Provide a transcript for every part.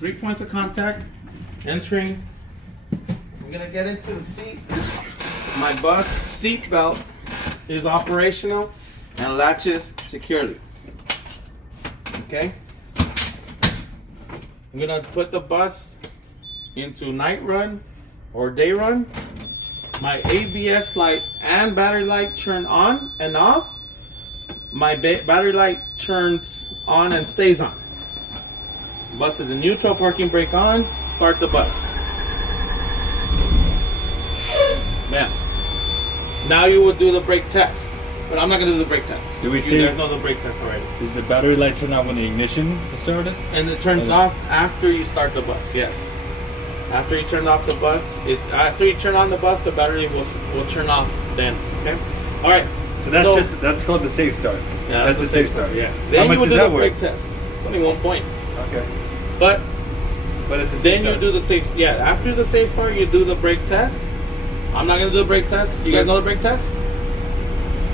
3 points of contact, entering. I'm gonna get into the seat. My bus seat belt is operational and latches securely. Okay. I'm gonna put the bus into night run or day run. My ABS light and battery light turn on and off. My battery light turns on and stays on. Bus is in neutral, parking brake on, start the bus. Bam. Now you will do the brake test. But I'm not going to do the brake test. Did we say there's no brake test already? Does the battery light turn on when the ignition is started? And it turns off after you start the bus, yes. After you turn off the bus, after you turn on the bus, the battery will turn off then, okay? All right. So that's called the safe start. Yeah, that's the safe start. Yeah. How Then much you will does do that the work? brake test. It's only 1 point. Okay. But it's a safe then start. you do the safe. Yeah. After the safe start, you do the brake test. I'm not gonna do the brake test. You guys know the brake test?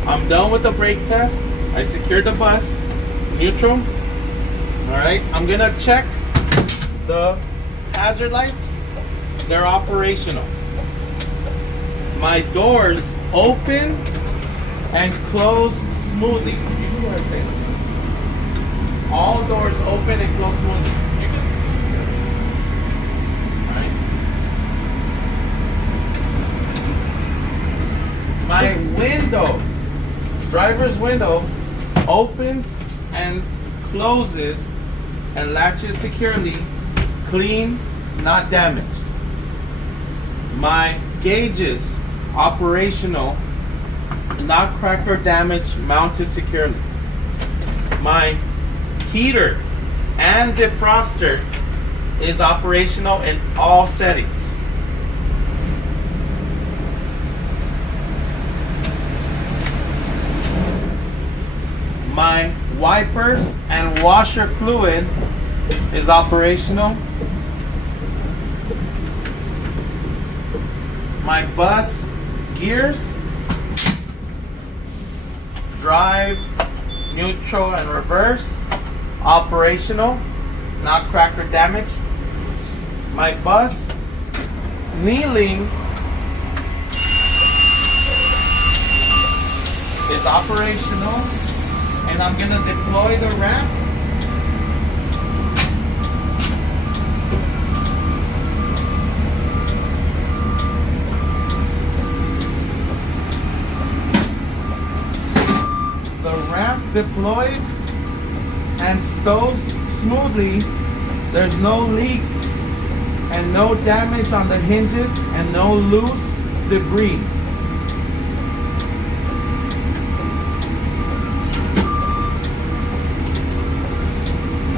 I'm done with the brake test. I secured the bus, neutral. All right. I'm gonna check the hazard lights. They're operational. My doors open and close smoothly. You do what I say. All doors open and close smoothly. You can. All right. My window, driver's window, opens and closes and latches securely, clean, not damaged. My gauges, operational, not cracked or damaged, mounted securely. My heater and defroster is operational in all settings. My wipers and washer fluid is operational. My bus gears, drive, neutral, and reverse, operational, not cracked or damaged. My bus kneeling is operational, and I'm gonna deploy the ramp. The ramp deploys and stows smoothly. There's no leaks and no damage on the hinges and no loose debris.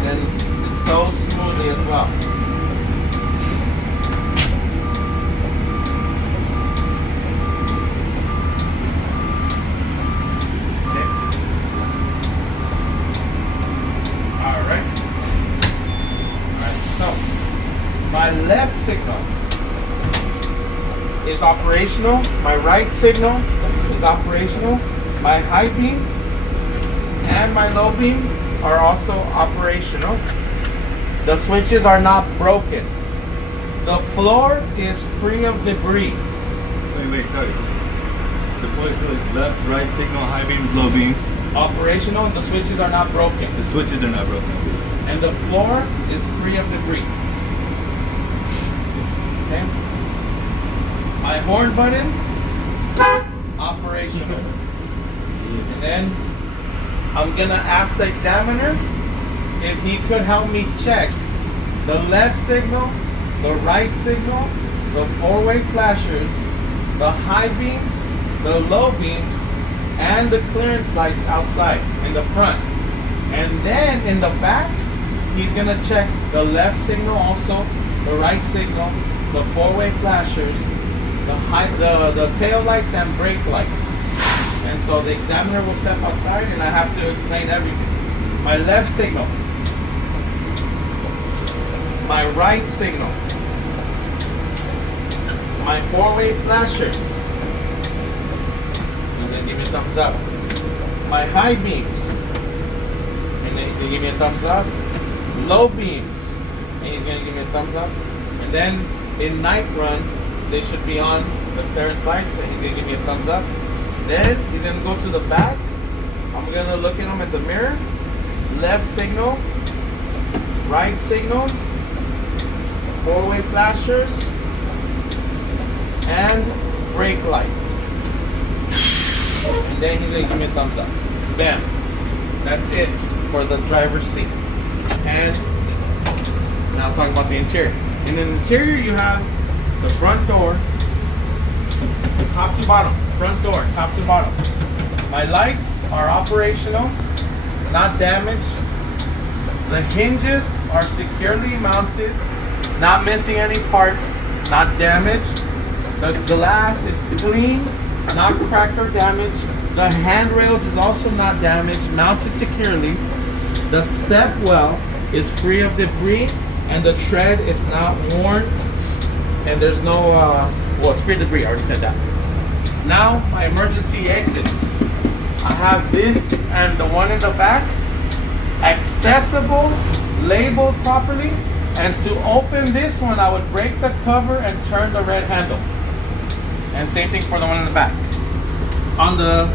And it stows smoothly as well. My left signal is operational. My right signal is operational. My high beam and my low beam are also operational. The switches are not broken. The floor is free of debris. Wait, sorry. The points are left, right signal, high beams, low beams. Operational. The switches are not broken. The switches are not broken. And the floor is free of debris. Okay. My horn button, operational. And then I'm gonna ask the examiner if he could help me check the left signal, the right signal, the four-way flashers, the high beams, the low beams, and the clearance lights outside in the front. And then in the back, he's gonna check the left signal also, the right signal, the four-way flashers, the tail lights and brake lights. And so the examiner will step outside and I have to explain everything. My left signal, my right signal, my four-way flashers, and then give me a thumbs up. My high beams, and then you give me a thumbs up. Low beams, and and he's gonna give me a thumbs up. And then in night run, they should be on the clearance lights, and he's gonna give me a thumbs up. Then he's gonna go to the back. I'm gonna look at him at the mirror. Left signal, right signal, four-way flashers, and brake lights. And then he's gonna give me a thumbs up. Bam. That's it for the driver's seat. And now talking about the interior. In the interior, you have the front door, top to bottom. Front door, top to bottom. My lights are operational, not damaged. The hinges are securely mounted, not missing any parts, not damaged. The glass is clean, not cracked or damaged. The handrails is also not damaged, mounted securely. The step well is free of debris, and the tread is not worn, and there's no, well, it's free of debris, I already said that. Now, my emergency exits. I have this and the one in the back, accessible, labeled properly, and to open this one, I would break the cover and turn the red handle. And same thing for the one in the back. On the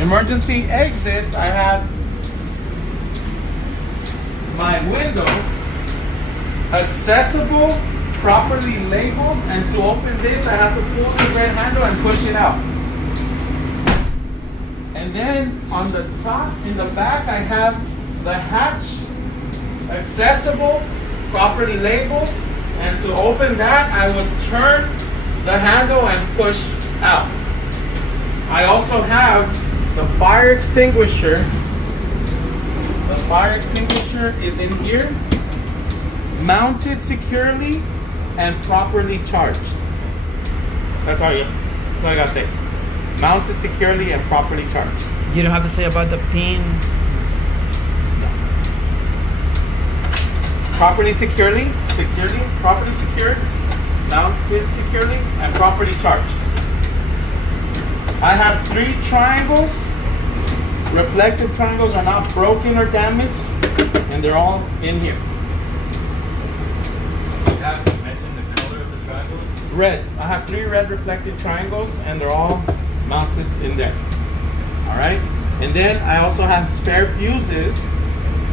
emergency exits, I have my window, accessible, properly labeled, and to open this, I have to pull the red handle and push it out. And then on the top, in the back, I have the hatch, accessible, properly labeled, and to open that, I would turn the handle and push out. I also have the fire extinguisher. The fire extinguisher is in here, mounted securely and properly charged. That's all I gotta say. Mounted securely and properly charged. You don't have to say about the pin. Properly properly secured, mounted securely, and properly charged. I have 3 triangles. Reflective triangles are not broken or damaged, and they're all in here. You have to mention the color of the triangles? Red. I have 3 red reflective triangles, and they're all mounted in there. All right. And then I also have spare fuses,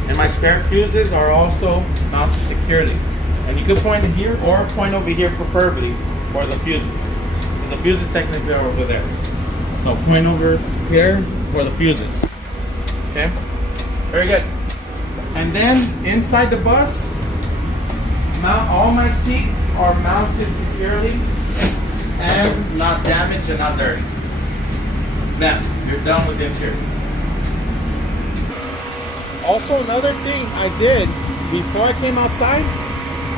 and my spare fuses are also mounted securely. And you can point here or point over here, preferably, for the fuses. Because the fuses technically are over there. So point over here for the fuses. Okay? Very good. And then inside the bus, all my seats are mounted securely and not damaged and not dirty. Now, you're done with the interior. Also, another thing I did before I came outside,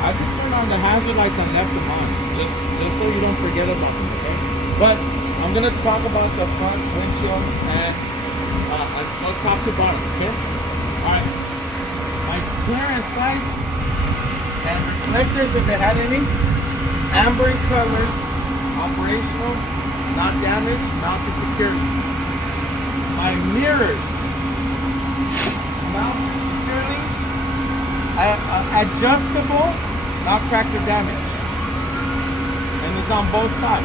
I just turned on the hazard lights and left them on, just so you don't forget about them, okay? But I'm gonna talk about the front windshield and top to bottom, okay? All right. My clearance lights and reflectors, if they had any, amber in color, operational, not damaged, mounted securely. My mirrors, mounted securely, adjustable, not cracked or damaged, and it's on both sides.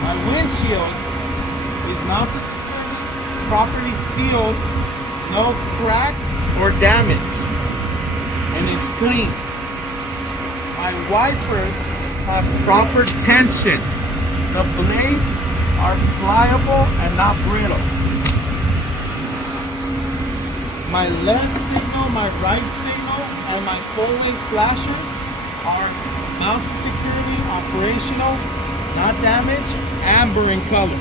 My windshield is mounted securely, properly sealed, no cracks or damage, and it's clean. My wipers have proper tension. The blades are pliable and not brittle. My left signal, my right signal, and my four-way flashers are mounted securely, operational, not damaged, amber in color.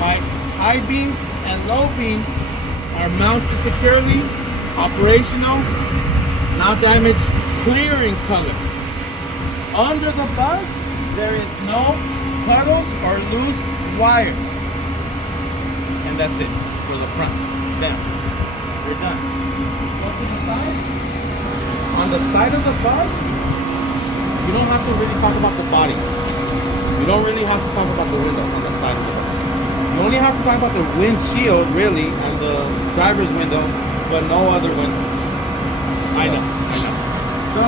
My high beams and low beams are mounted securely, operational, not damaged, clear in color. Under the bus, there is no puddles or loose wires. And that's it for the front. Then we're done. Go to the side. On the side of the bus, you don't have to really talk about the body. You don't really have to talk about the window on the side of the bus. You only have to talk about the windshield, really, and the driver's window, but no other windows. I know. So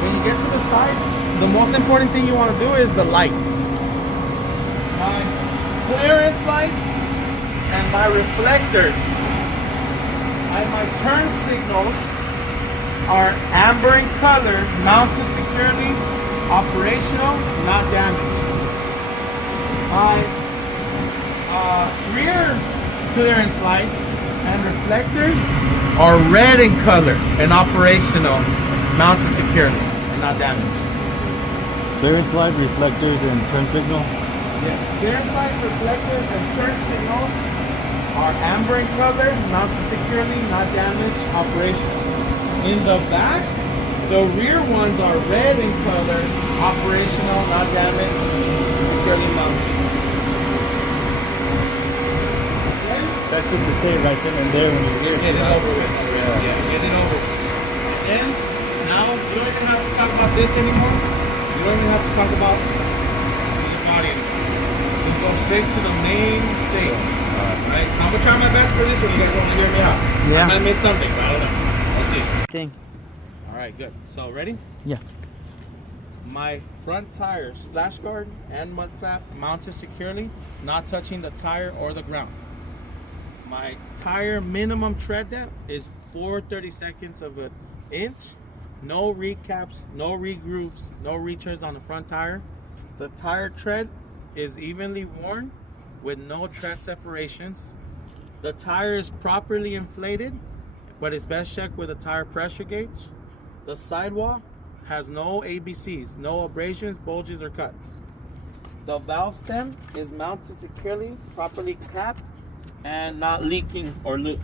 when you get to the side, the most important thing you want to do is the lights. My clearance lights and my reflectors. My turn signals are amber in color, mounted securely, operational, not damaged. My rear clearance lights and reflectors are red in color and operational, mounted securely, and not damaged. Clearance light, reflectors, and turn signal. Yes, clearance lights, reflectors, and turn signals are amber in color, mounted securely, not damaged, operational. In the back, the rear ones are red in color, operational, not damaged, securely mounted. Okay? That's what to say right then and there when you're Get it over with. Yeah, get it over with. And then, now, you don't even have to talk about this anymore. You don't even have to talk about the body anymore. Just go straight to the main thing. Alright, so I'm gonna try my best for this one. You guys want to hear me out? Yeah. I might miss something, but I don't know. Let's see. Thing. Alright, good. So, ready? Yeah. My front tire, splash guard and mud flap mounted securely, not touching the tire or the ground. My tire minimum tread depth is 4/32 of an inch. No recaps, no regrooves, no retreads on the front tire. The tire tread is evenly worn with no tread separations. The tire is properly inflated, but it's best checked with a tire pressure gauge. The sidewall has no ABCs, no abrasions, bulges, or cuts. The valve stem is mounted securely, properly capped, and not leaking or loose.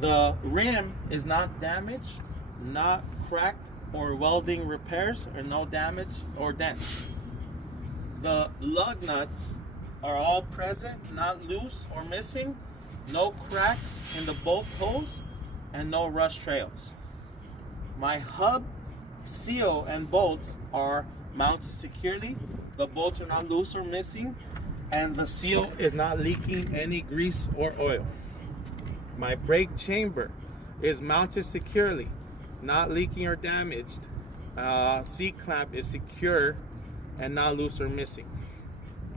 The rim is not damaged, not cracked or welding repairs, or no damage or dents. The lug nuts are all present, not loose or missing, no cracks in the bolt holes, and no rust trails. My hub seal and bolts are mounted securely. The bolts are not loose or missing, and the seal is not leaking any grease or oil. My brake chamber is mounted securely, not leaking or damaged. C-clamp is secure and not loose or missing.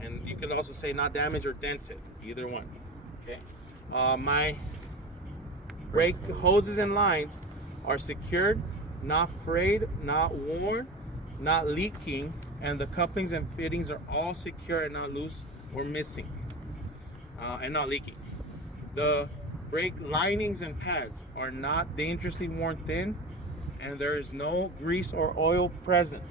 And you can also say not damaged or dented, either one. Okay. My brake hoses and lines are secured, not frayed, not worn, not leaking, and the couplings and fittings are all secure and not loose or missing, and not leaking. The brake linings and pads are not dangerously worn thin, and there is no grease or oil present.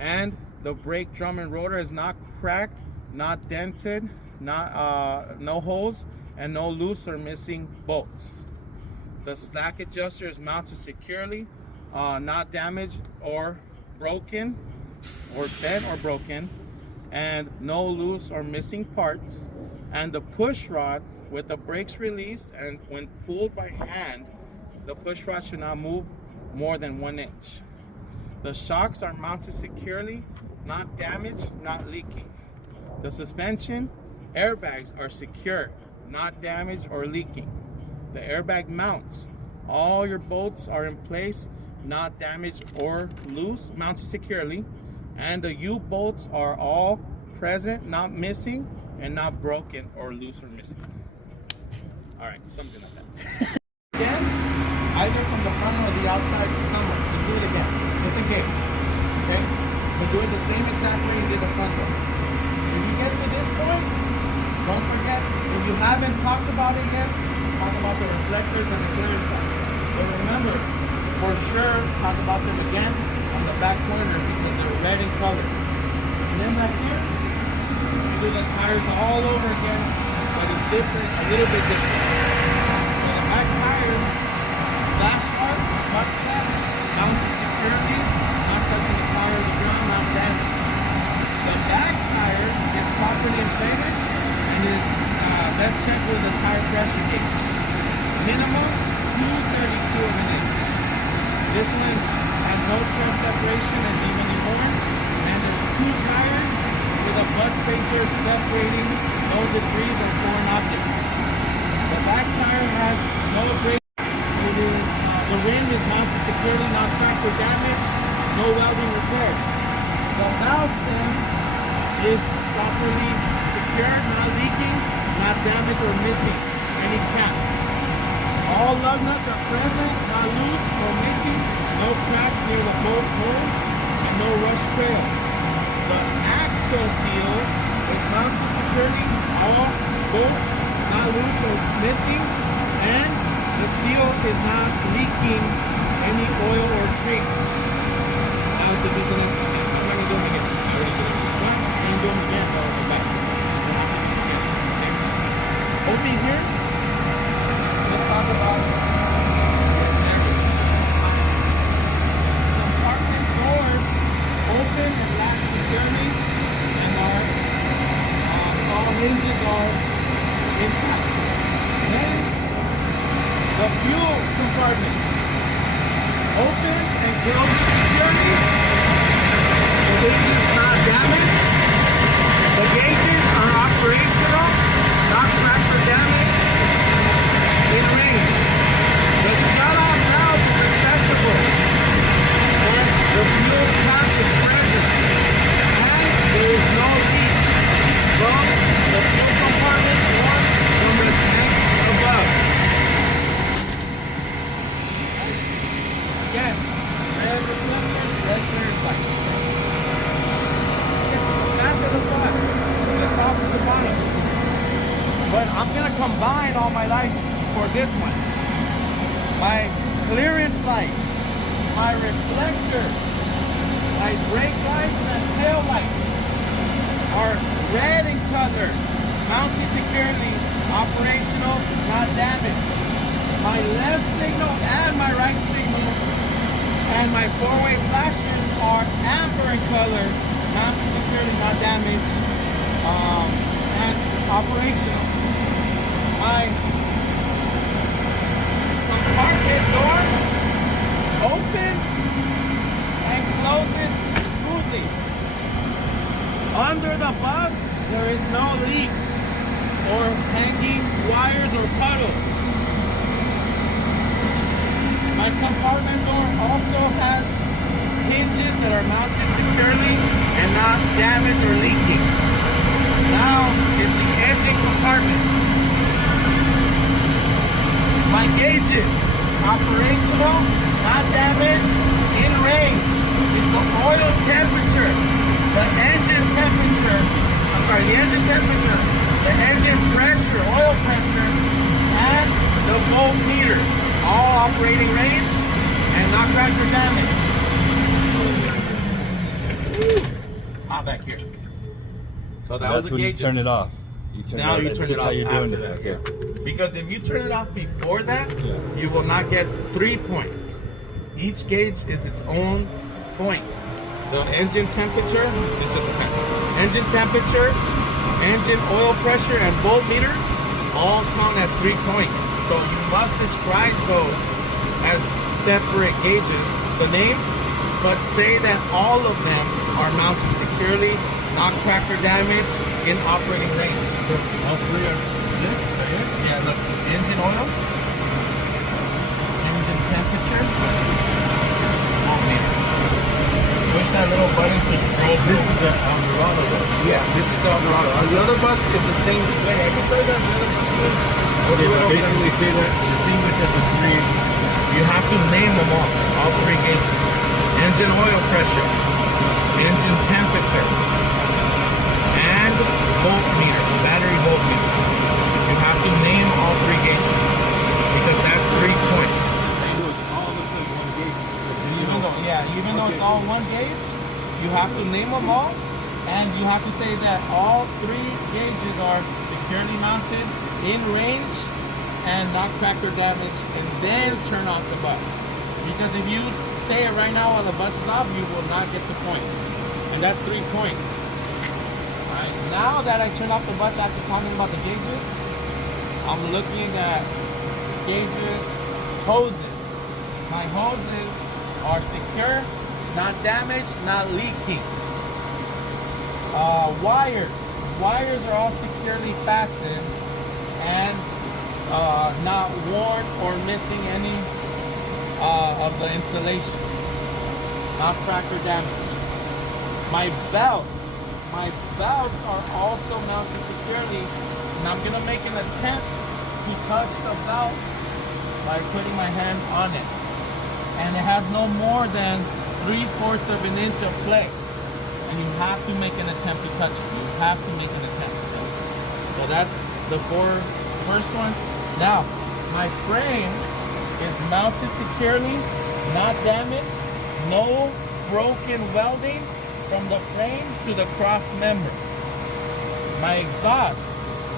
And the brake drum and rotor is not cracked, not dented, no holes, and no loose or missing bolts. The slack adjuster is mounted securely, not damaged or broken, or bent or broken, and no loose or missing parts. And the push rod with the brakes released, and when pulled by hand, the push rod should not move more than 1 inch. The shocks are mounted securely, not damaged, not leaking. The suspension airbags are secure, not damaged or leaking. The airbag mounts, all your bolts are in place, not damaged or loose, mounted securely. And the U-bolts are all present, not missing, and not broken or loose or missing. All right, something like that. Again, either from the front or the outside, somewhere. Just do it again, just in case. Okay? But do it the same exact way you did the front door. If you get to this point, don't forget, if you haven't talked about it yet, talk about the reflectors and the clearance lights. But remember, for sure, talk about them again on the back corner because they're red in color. And then back here, you do the tires all over again, but it's different, a little bit different. So the back tire, splash guard, mud flap, mounted securely, not touching the tire or the ground, not damaged. The back tire is properly inflated and is best checked with a tire pressure gauge. Minimum 2/32 of an inch. This one has no tread separation and evenly worn, and there's 2 tires with a butt spacer separating no debris or foreign objects. The back tire has no brake. It is The rim is mounted securely, not cracked or damaged, no welding required. The valve stem is properly secured, not leaking, not damaged or missing any cap. All lug nuts are present, not loose or missing, no cracks near the bolt holes, and no rust trails. The axle seal is mounted securely, all bolts not loose or missing, and the seal is not leaking any oil or grease. Now it's the business. I'm not gonna do them again. I already did them once, and do them again on the back. Over here, let's talk about compartment doors open and latch securely, and all hinges are intact. Then the fuel compartment opens and closes securely. The gauges not damaged. The gauges are operational, not cracked or damaged in range. The shut-off valve is accessible, and the fuel tank is present, and there is no leak from the fuel compartment or from the tanks above. Again, red reflectors, red clear sight. It's back to the front, from the top to the bottom. But I'm gonna combine all my lights for this one. My clearance lights, my reflectors, my brake lights and tail lights are red in color, mounted securely, operational, not damaged. My left signal and my right signal and my four-way flashers are amber in color, mounted securely, not damaged, and operational. My compartment door opens and closes smoothly. Under the bus, there is no leaks or hanging wires or puddles. My compartment door also has hinges that are mounted securely and not damaged or leaking. Now is the engine compartment. My gauges, operational, not damaged, in range. It's the oil temperature, the engine temperature, the engine pressure, oil pressure, and the voltmeter. All operating range and not cracked or damaged. Hot back here. So that was the when gauges. you turn it off. You turn it off. How you're doing after that. Yeah. Because if you turn it off before that, Yeah. you will not get 3 points. Each gauge is its own point. The engine temperature, this just depends. Engine temperature, engine oil pressure, and voltmeter all count as 3 points. So you must describe those as separate gauges, the names, but say that all of them are mounted securely, not cracked or damaged, in operating range. So all three are good? Yeah, look, engine oil, engine temperature, voltmeter. Push that little button to scroll. This is the Eldorado bus. Yeah, this is the Eldorado. The other bus is the same way. I can show you that the other bus is. Okay, but basically say that distinguish as the three. You have to name them all 3 gauges. Engine oil pressure, engine temperature, and voltmeter, battery voltmeter. You have to name all 3 gauges because that's 3 points. All looks like one gauge. Even though it's all 1 gauge, you have to name them all, and you have to say that all 3 gauges are securely mounted, in range, and not cracked or damaged, and then turn off the bus. Because if you say it right now while the bus is off, you will not get the points. And that's 3 points. Alright, now that I turned off the bus after talking about the gauges, I'm looking at gauges, hoses. My hoses are secure, not damaged, not leaking. Wires are all securely fastened and not worn or missing any of the insulation, not cracked or damaged. My belts are also mounted securely, and I'm gonna make an attempt to touch the belt by putting my hand on it. And it has no more than 3/4 of an inch of play. And you have to make an attempt to touch it. You have to make an attempt. So that's the 4 first ones. Now, my frame is mounted securely, not damaged, no broken welding from the frame to the cross member. My exhaust,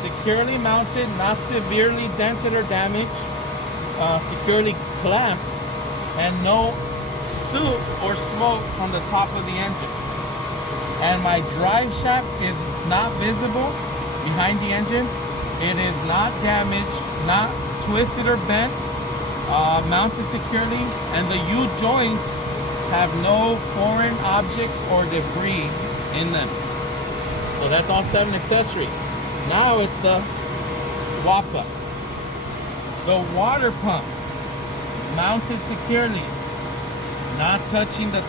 securely mounted, not severely dented or damaged, securely clamped, and no soot or smoke from the top of the engine. And my drive shaft is not visible behind the engine. It is not damaged, not twisted or bent, mounted securely, and the U-joints have no foreign objects or debris in them. So that's all 7 accessories. Now it's the WAPA. The water pump, mounted securely, not touching the,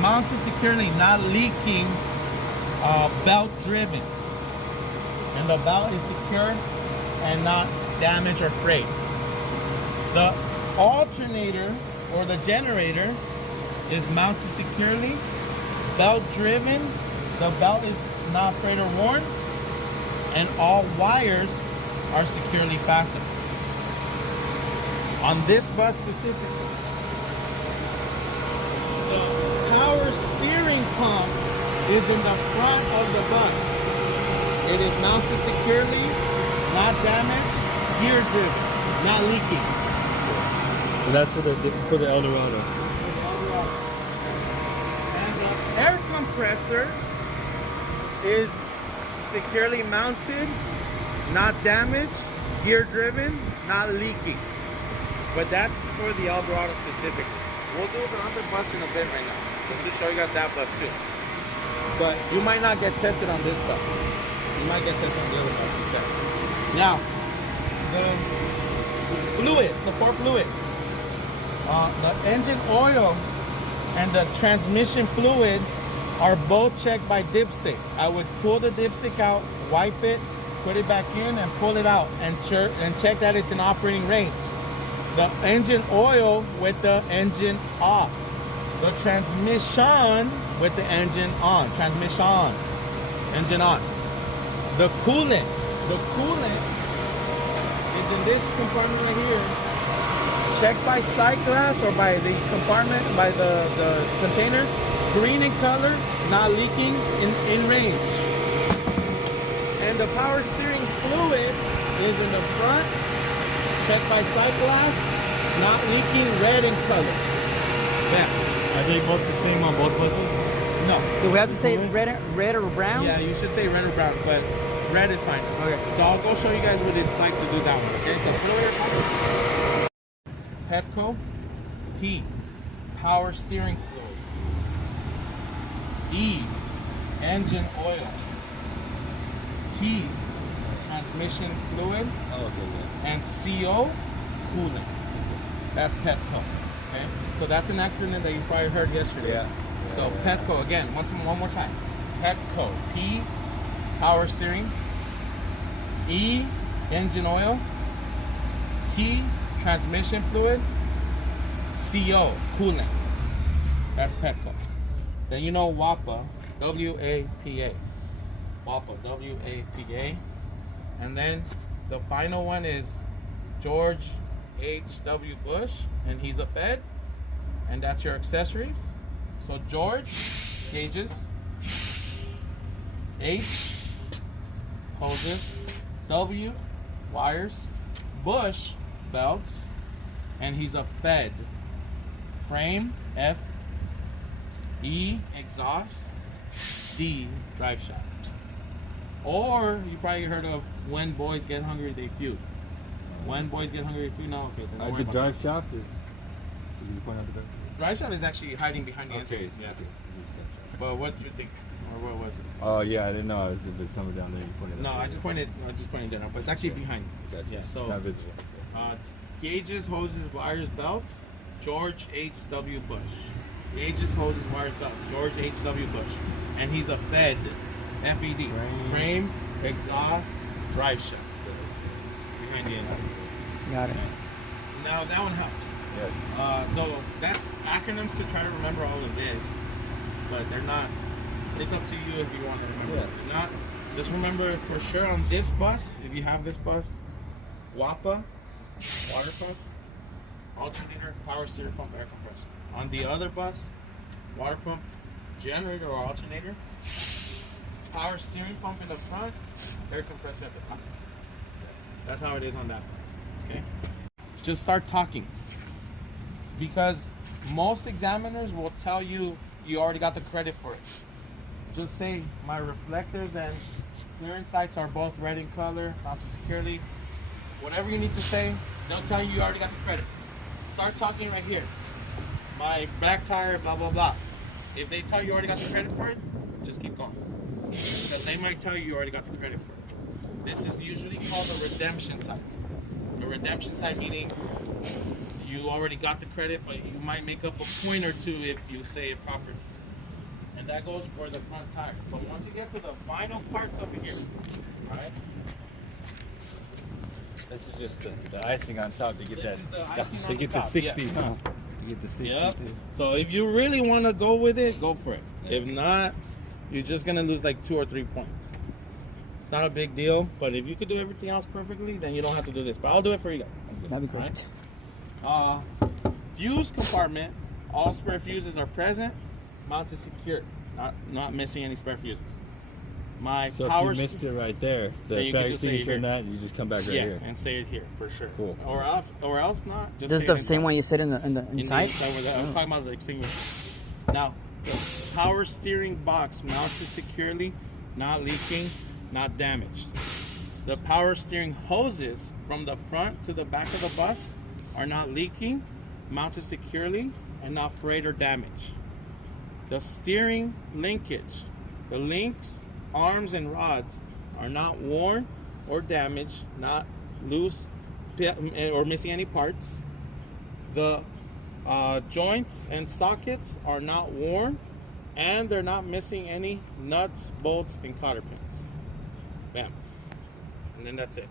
mounted securely, not leaking, belt driven. And the belt is secure and not damaged or frayed. The alternator or the generator is mounted securely, belt driven, the belt is not frayed or worn, and all wires are securely fastened. On this bus specifically, the power steering pump is in the front of the bus. It is mounted securely, not damaged, gear driven, not leaking. And that's for this is for the Eldorado. And the air compressor is securely mounted, not damaged, gear driven, not leaking. But that's for the Eldorado specifically. We'll do the other bus in a bit right now, just to show you guys that bus too. But you might not get tested on this bus. You might get tested on the other bus instead. Now, the fluids, the 4 fluids. The engine oil and the transmission fluid are both checked by dipstick. I would pull the dipstick out, wipe it, put it back in, and pull it out, and check that it's in operating range. The engine oil with the engine off. The transmission with the engine on. Transmission, engine on. The coolant is in this compartment right here. Checked by sight glass or by the compartment, by the container. Green in color, not leaking, in range. And the power steering fluid is in the front. Checked by sight glass, not leaking, red in color. Yeah. Are they both the same on both buses? No. Do we have to say red or brown? Yeah, you should say red or brown, but red is fine. Okay. So I'll go show you guys what it's like to do that one. Okay. So Petco, P, power steering fluid. E, engine oil. T, transmission fluid. Oh, okay, yeah. And CO, coolant. That's Petco. Okay. So that's an acronym that you probably heard yesterday. Yeah. So Petco again, one more time. Petco. P, power steering. E, engine oil. T, transmission fluid. CO, coolant. That's Petco. Then you know WAPA, W-A-P-A. WAPA, W-A-P-A. And then the final one is George H.W. Bush, and he's a Fed. And that's your accessories. So George, gauges. H, hoses. W, wires. Bush, belts. And he's a Fed. Frame, F. E, exhaust. D, drive shaft. Or you probably heard of when boys get hungry, they feud. When boys get hungry, they feud. No, okay. Then don't worry The about drive shaft is. So did you point out the drive? Drive shaft is actually hiding behind the Okay. engine. Yeah. Okay. But what did you think? Or what was it? Oh yeah, I didn't know if it's somewhere down there. You pointed. No, out. I just pointed in general, but it's actually behind. Gotcha. Yeah. So It's not visible. Gauges, hoses, wires, belts, George H.W. Bush. Gauges, hoses, wires, belts, George H.W. Bush. And he's a Fed, F-E-D. Frame, exhaust, drive shaft. Behind the engine. Got it. Now that one helps. Yes. So that's acronyms to try to remember all of this. But they're not, it's up to you if you want to remember. Yeah. If not, just remember for sure on this bus, if you have this bus, WAPA, water pump, alternator, power steering pump, air compressor. On the other bus, water pump, generator or alternator, power steering pump in the front, air compressor at the top. That's how it is on that bus. Okay? Just start talking. Because most examiners will tell you you already got the credit for it. Just say my reflectors and clearance lights are both red in color, mounted securely. Whatever you need to say, they'll tell you already got the credit. Start talking right here. My back tire, blah, blah, blah. If they tell you already got the credit for it, just keep going. Because they might tell you already got the credit for it. This is usually called a redemption side. A redemption side meaning you already got the credit, but you might make up a point or two if you say it properly. And that goes for the front tire. But once you get to the final parts over here, right? This is just the icing on top to get This that. is the icing To on get the the top, 60, yeah. huh? To get the 60 Yep. too. So if you really want to go with it, go for it. Yeah. If not, you're just gonna lose like 2 or 3 points. It's not a big deal, but if you could do everything else perfectly, then you don't have to do this. But I'll do it for you guys. That'd be great. Right. Fuse compartment. All spare fuses are present, mounted secure, not missing any spare fuses. My So power. if you missed it right there, Then the you can fact just say it extinguisher and here. that, you just come back right Yeah, here. and say it here for sure. Cool. Or else not. Just This is say the it same inside. one you said in the In the inside? inside where I was talking about the extinguisher. Now, the power steering box mounted securely, not leaking, not damaged. The power steering hoses from the front to the back of the bus are not leaking, mounted securely, and not frayed or damaged. The steering linkage, the links, arms, and rods are not worn or damaged, not loose or missing any parts. The joints and sockets are not worn, and they're not missing any nuts, bolts, and cotter pins. Bam. And then that's it.